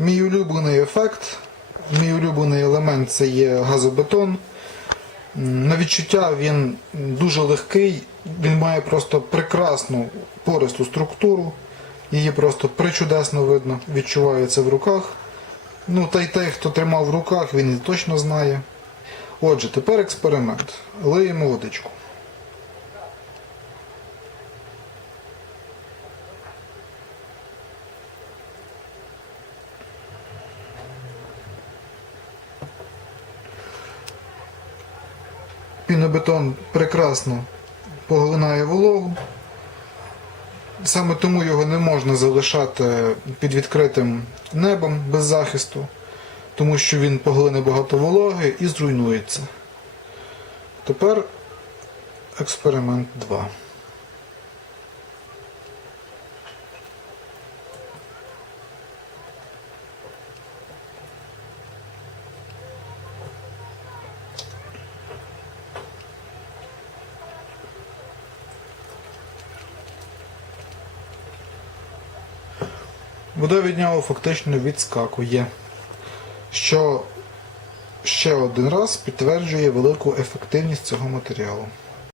Мій улюблений ефект, мій улюблений елемент це є газобетон. На відчуття він дуже легкий, він має просто прекрасну пористу структуру. Її просто причудесно видно, відчувається в руках. Ну, та й той, хто тримав в руках, він і точно знає. Отже, тепер експеримент. Лиємо водичку. Пінобетон прекрасно поглинає вологу. Саме тому його не можна залишати під відкритим небом без захисту, тому що він поглине багато вологи і зруйнується. Тепер експеримент 2. Вода від нього фактично відскакує, що ще один раз підтверджує велику ефективність цього матеріалу.